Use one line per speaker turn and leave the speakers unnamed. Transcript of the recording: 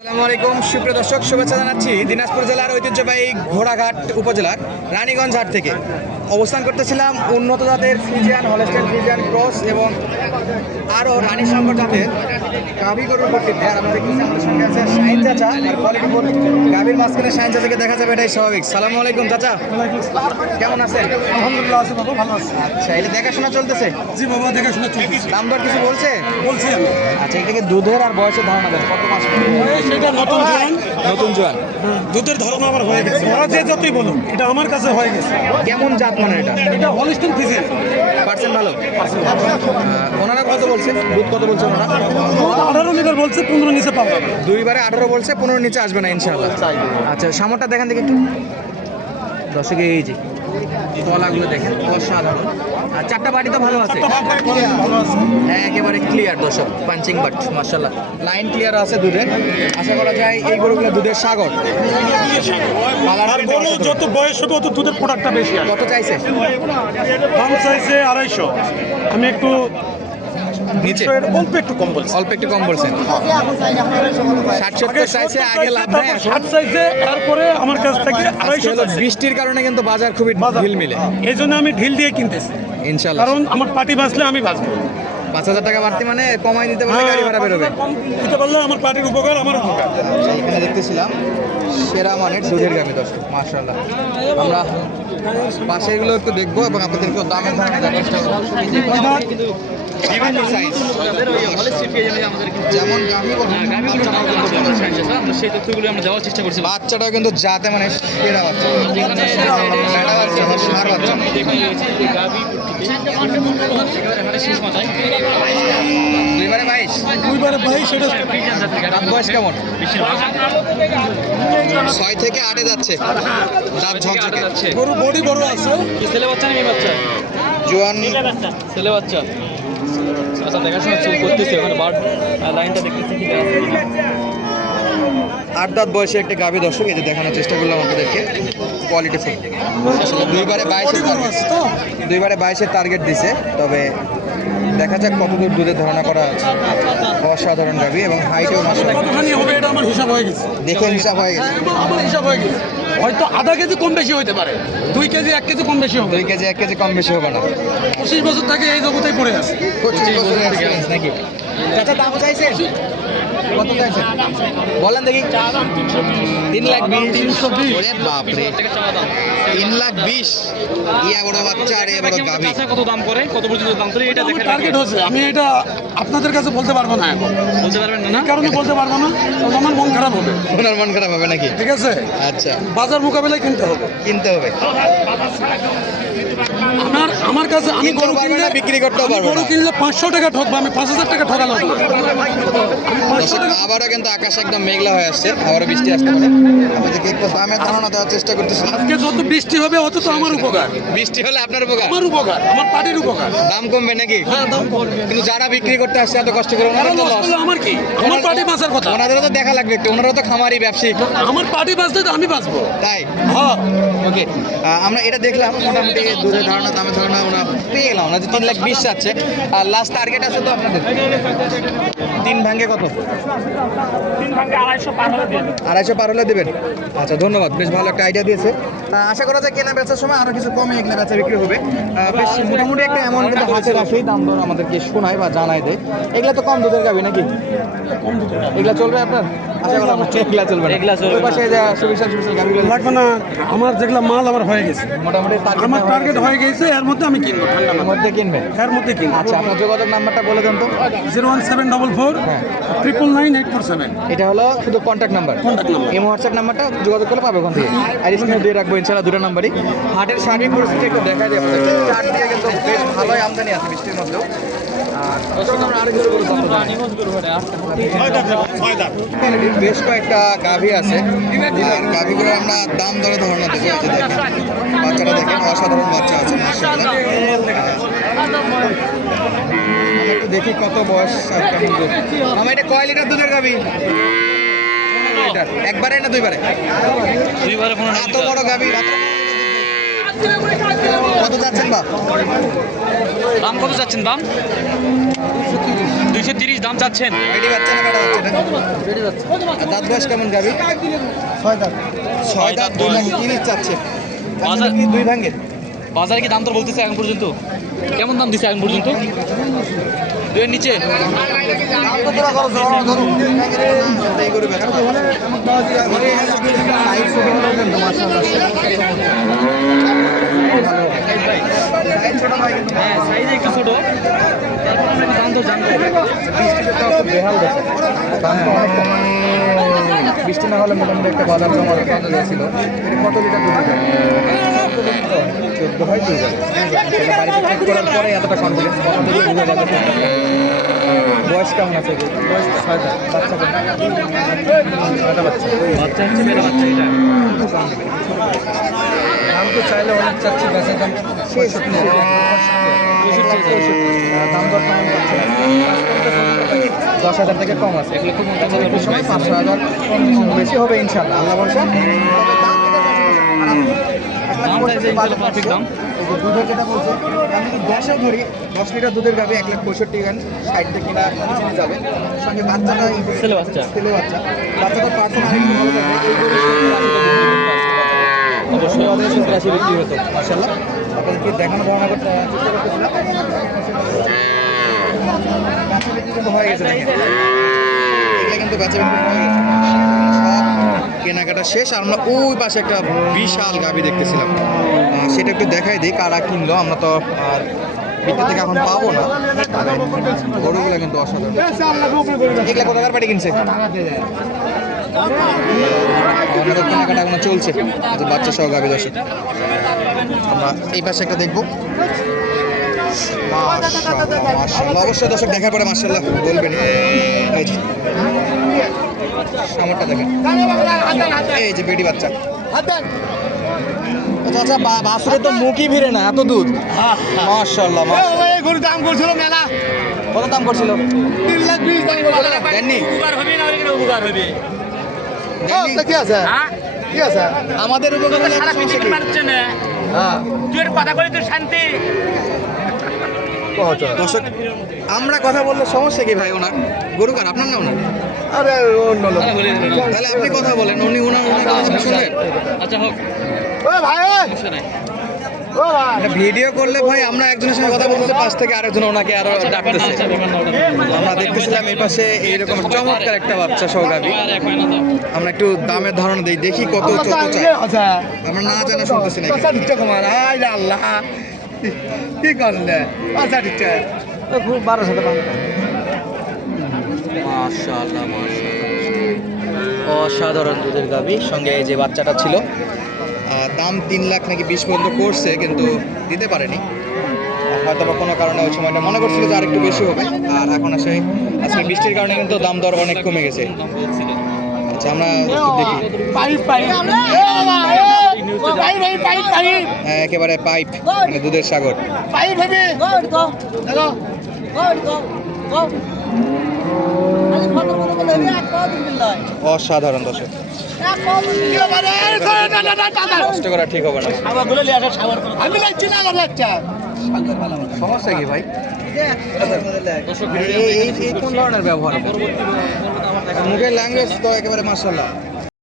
আসসালামু আলাইকুম সুপ্রিয় দর্শক শুভেচ্ছা জানাচ্ছি দিনাজপুর জেলার ঐতিহ্যবাহী ঘোড়াঘাট উপজেলার রানীগঞ্জ হাট থেকে। অবস্থান করতেছিলাম উন্নত জাতের ফ্রিজিয়ান হলস্টেন ফ্রিজিয়ান ক্রস এবং আরও রানী শঙ্কর জাতের গাভী গরুর প্রকৃতি আর আমরা দেখতেছি আমাদের সঙ্গে আছে শাহিন চাচা আর কোয়ালিটি ফুল গাভীর মাঝখানে শাহিন চাচাকে দেখা যাবে এটাই স্বাভাবিক। সালামু আলাইকুম চাচা। কেমন আছেন?
আলহামদুলিল্লাহ আছে বাবা ভালো আছে।
আচ্ছা এটা দেখাশোনা চলতেছে?
জি বাবা দেখে শুনে চলতেছে।
দাম দর কিছু বলছে?
বলছি
আচ্ছা এটাকে দুধের আর বয়সের ধারণা দেন কত মাস?
সেটা নতুন জোয়ান।
নতুন জোয়ান।
দুধের ধরন আমার হয়ে গেছে। ওরা যে যতই বলুন এটা আমার কাছে হয়ে গেছে।
কেমন জাত মানে এটা?
এটা হলিস্টিন ফিজিয়ান
পার্সেন্ট ভালো? ওনারা কত বলছেন দুধ কত বলছে ওনারা?
আঠারো লিটার বলছে পনেরো নিচে পাবো।
দুইবারে আঠারো বলছে পনেরো নিচে আসবে না ইনশাল্লাহ আচ্ছা সামরটা দেখেন দেখি একটু। দশকে এই যে। কলাগুলো দেখেন অসাধারণ। আর চারটা বাড়ি তো ভালো আছে। হ্যাঁ একেবারে ক্লিয়ার দর্শক পাঞ্চিং বাট মার্শাল্লাহ লাইন ক্লিয়ার আছে দুধের। আশা করা যায় এই গরুগুলো দুধের সাগর।
গরু যত বয়স হবে অত দুধের প্রোডাক্টটা বেশি
কত চাইছে?
দাম চাইছে আড়াইশো। আমি একটু
নিচে?
অল্প একটু কম বলছি
অল্প একটু কম বলছেন। ষাট সত্তর চাইছে আগে লাভ নাই
ষাট চাইছে তারপরে আমার কাছ থেকে আড়াইশো
বৃষ্টির কারণে কিন্তু বাজার খুবই ঢিল মিলে
এই জন্য আমি ঢিল দিয়ে কিনতেছি।
ইনশাল্লাহ
কারণ আমার পার্টি বাঁচলে আমি বাঁচবো।
পাঁচ হাজার টাকা বাড়তি মানে কমাই দিতে পারলে গাড়ি ভাড়া বেরোবে।
দিতে পারলে আমার পার্টির উপকার আমার উপকার।
আচ্ছা, এখানে দেখতেছিলাম সেরা মানের দুধের গাভি দর্শক মার্শাল্লাহ আমরা পাশেরগুলো একটু দেখব এবং আপনাদেরকে দামের ধারণা দেওয়ার চেষ্টা করব। বিভিন্ন size। যেমন
সেই তথ্যগুলো আমরা দেওয়ার চেষ্টা করছি।
বাচ্চাটাও কিন্তু যাতে মানে সেরা বাচ্চা। বেড়া বাচ্চা বা বাচ্চা দুইবারে বাইশ।
দুইবারে ভাই সেটা
দাঁত বয়স কেমন? ছয় থেকে আটে যাচ্ছে। দাঁত ঝকঝকে।
গরু বডি বড় আছে।
ছেলে বাচ্চা না মেয়ে বাচ্চা?
জোয়ান
ছেলে বাচ্চা। দেখাশোনা ওখানে লাইনটা দেখতেছি।
আট দাঁত বয়সে একটা গাভী দর্শক এই যে দেখানোর চেষ্টা করলাম আপনাদেরকে কোয়ালিটি ফুল আসলে দুইবারে বাইশের
তো
দুইবারে বাইশের টার্গেট দিছে তবে দেখা যাক কতদূর দুধের ধারণা করা আছে অসাধারণ গাভী এবং হাইটেও মাসা
কতখানি হবে এটা আমার হিসাব হয়ে গেছে।
দেখে হিসাব হয়ে গেছে।
হিসাব হয়ে গেছে। হয়তো আধা কেজি কম বেশি হইতে পারে। দুই কেজি এক কেজি কম বেশি হবে।
দুই কেজি এক কেজি কম বেশি হবে না।
পঁচিশ বছর থেকে এই জগতেই পড়ে আছে।
পঁচিশ বছর নাকি? চাচা দাম চাইছেন? কত চাইছেন? বলেন দেখি। তিন লাখ বিশ। বাপরে। তিন লাখ বিশ। ইয়া বড় বাচ্চা রে বড়
দেখি আমাদের
গাভী।
কাছে কত দাম করে কত পর্যন্ত দাম করে এটা
আমার টার্গেট হচ্ছে আমি এটা আপনাদের কাছে বলতে পারব না এখন।
বলতে পারবেন না না?
কারণে বলতে পারব না আমার মন খারাপ হবে।
ওনার মন খারাপ হবে নাকি?
ঠিক আছে?
আচ্ছা।
বাজার মোকাবেলায় কিনতে হবে।
কিনতে হবে।
আমার আমার কাছে আমি গরু কিনলে
বিক্রি
গরু কিনলে পাঁচশো টাকা ঠকবো আমি পাঁচ হাজার টাকা ঠকালাম। আমি
আবারও কিন্তু আকাশ একদম মেঘলা হয়ে আসছে। আবারও বৃষ্টি আসতে পারে। আপনাদেরকে একটু দামের ধারণা দেওয়ার চেষ্টা করতেছি।
আজকে যত বৃষ্টি হবে অত তো আমার উপকার।
বৃষ্টি হলে আপনার উপকার?
আমার উপকার আমার পার্টির উপকার।
দাম কমবে নাকি?
হ্যাঁ দাম কমবে।
কিন্তু যারা বিক্রি করতে আসছে এত কষ্ট করে ওনারা তো লস
আমার কি? আমার পার্টি বাঁচার কথা।
ওনাদেরও তো দেখা লাগবে একটু ওনারা তো খামারি ব্যবসায়িক
আমার পার্টি বাঁচলে তো আমি বাঁচবো।
তাই?
হ্যাঁ।
ওকে আমরা এটা দেখলাম মোটামুটি দুধের ধারণা দামের ধারণা ওরা পেয়ে গেলাম। ওরা যে তিন লাখ বিশ যাচ্ছে আর লাস্ট টার্গেট আছে তো আপনাদের? তিন ভাঙ্গে কত? আড়াইশো পার হলে দেবেন। আচ্ছা ধন্যবাদ বেশ ভালো একটা আইডিয়া দিয়েছে। আশা করা যায় কেনা বেচার সময় আরও কিছু কমে এগুলো বেচা বিক্রি হবে। বেশ মোটামুটি একটা এমন কিন্তু হাতের আসেই দাম দর আমাদেরকে শোনায় বা জানায় দেয়। এগুলো তো কম দুধের গাবি নাকি? এগুলো চলবে আপনার? আশা করা এগুলা চলবে
এগুলা চলবে
ওই পাশে যা সুবিশাল সুবিশাল গাবিগুলো
লাগবে না আমার যেগুলো মাল আমার হয়ে গেছে।
মোটামুটি
আমার টার্গেট হয়ে গেছে এর মধ্যে আমি কিনবো ঠান্ডা
এর
মাথা
মধ্যে কিনবেন
এর মধ্যে কিনবো।
আচ্ছা আপনার যোগাযোগ নাম্বারটা বলে দেন তো।
Zero one seven double four
হ্যাঁ।
Triple nine eight four seven.
এটা হলো শুধু কন্ট্যাক্ট নাম্বার
number।
এই হোয়াটসঅ্যাপ নাম্বারটা যোগাযোগ করলে পাবে ওখান থেকে। আর স্ক্রিনে দিয়ে রাখব ইনশাআল্লাহ দুটো নাম্বারই। হাটের শারীরিক পরিস্থিতি একটু দেখা যায় আপনাদের। চার দিয়ে কিন্তু বেশ ভালোই আমদানি আছে বৃষ্টির মধ্যেও। আর আমরা আরেক গরু গরু জানব। এখানে বেশ কয়েকটা গাভী আছে। আর গাভীগুলোর আমরা দাম দরে ধারণা দেবো এই যে দেখেন বাচ্চাটা দেখেন অসাধারণ বাচ্চা আছে একটু দেখি কত বয়স আমার এটা কয় লিটার দুধের গাভী? একবারে না দুইবারে?
দুইবারে
এত বড় গাভী কত যাচ্ছেন বা
দাম কত যাচ্ছেন দাম দাম চাচ্ছেন?
বাচ্চা না বেটা দাঁত বয়স কেমন গাবি ছয় দাঁত। ছয় দাঁত দুই লাখ তিরিশ চাচ্ছে।
বাজার-
কি দুই ভাঙ্গের
বাজারে কি দাম তো বলতেছে এখন পর্যন্ত? কেমন দাম দিছে এখন পর্যন্ত? দুয়ের নিচে?
এই
হ্যাঁ সাইজে একটু ছোট তারপর আমরা দাম তো জানব
বৃষ্টিতে তো খুব বেহাল দেখে দাম তো অনেক কম। বৃষ্টি না হলে মোটামুটি একটা বাজার জমা ছিল কত লিটার দুধ চোদ্দ হয় দুধ বাড়িতে চেক করার পরে এতটা কনফিডেন্স বয়স কেমন আছে বয়স বাচ্চা ছয়টা বাচ্চা
বাচ্চা হচ্ছে বাচ্চা এটা
দাম তো চাইলে অনেক চাচ্ছি গাছের দাম শেষ দাম দর কেমন দশ হাজার থেকে কম আছে
এগুলো খুব
সময় পাঁচশো হাজার বেশি হবে ইনশাল্লাহ আল্লাহ
ইনশাল্লাহ perfect দাম।
দুধের যেটা বলছে আমি দশে ধরি দশ লিটার দুধের গাবে এক লাখ পঁয়ষট্টি গান ষাট থেকে যাবে। সঙ্গে বাচ্চাটা
ছেলে বাচ্চা।
ছেলে বাচ্চা। বাচ্চাটার পার্সেন্ট বিক্রি হতো মার্শাল্লাহ আপনাদের দেখানো ধারণা করতে চেষ্টা করতেছিলাম বিক্রি কিন্তু কেনাকাটা শেষ, আর আমরা ওই পাশে একটা বিশাল গাবি দেখতেছিলাম। সেটা একটু দেখাই দিই, কারা কিনলো, আমরা তো আর বিক্রি থেকে এখন পাবো না। গরুগুলো কিন্তু অসাধারণ। বাড়ি কিনছে? আমাদের কেনাকাটা এখনও চলছে। বাচ্চা সহ গাবি দর্শক। আমরা এই পাশে একটা দেখব। অবশ্যই দর্শক দেখার পরে মার্শাল্লাহ বলবেন। এই যে। সামরটা দেখেন। এই যে বেটি বাচ্চা। আচ্ছা বাসুরে তো মুখই ভিড়ে না এত দুধ।
গরু দাম করছিল মেলা।
কত দাম করছিল?
তিন লাখ বিশ দাম
দেননি? দেননি?
কি আছে? কি আছে?
আমাদের উপকার কি?
হ্যাঁ।
কথা বলি তো শান্তি।
দর্শক আমরা কথা বললে সমস্যা কি ভাই ওনার? গরু কার আপনার না ওনার?
আরে অন্য লোক।
তাহলে আপনি কথা বলেন উনি ওনার ওনার কথা শুনবেন
আচ্ছা হোক।
ও ভাই
সমস্যা নাই।
ভিডিও করলে ভাই আমরা একজনের সঙ্গে কথা বলতেছি পাশ থেকে আরেকজন ওনাকে আরও ডাকতেছে।
আচ্ছা না ওটা
আমরা দেখতেছিলাম এই পাশে এইরকম চমৎকার একটা বাচ্চা
হয় দাম
আমরা একটু দামের ধারণা দিই দেখি কত চাই
আচ্ছা
আমরা না জানা শুনতেছি না
আচ্ছা আল্লাহ। কি করলে? আচ্ছা দিচ্ছে। খুব বারো সাথে
মাশাআল্লাহ অসাধারণ দুধের গাবি। সঙ্গে যে বাচ্চাটা ছিল দাম তিন লাখ নাকি বিশ পর্যন্ত করছে কিন্তু দিতে পারেনি। হয়তো বা কোনো কারণে ওই সময়টা মনে করছিল যে আরেকটু বেশি হবে। আর এখন আসে আজকে বৃষ্টির কারণে কিন্তু দাম দর অনেক কমে গেছে। আচ্ছা আমরা দেখি। হ্যাঁ, একেবারে পাইপ মানে দুধের সাগর। অসাধারণ দর্শক।
এক পাও দিন
কি ব্যাপার এই করে না না না না
কষ্ট করা ঠিক হবে না।
আমি লাগছি না আলাদা লাগছে
সমস্যা কি ভাই? এই এই- এই কোন ধরনের ব্যবহার? মুখের ল্যাঙ্গুয়েজ তো একেবারে মার্শাল্লাহ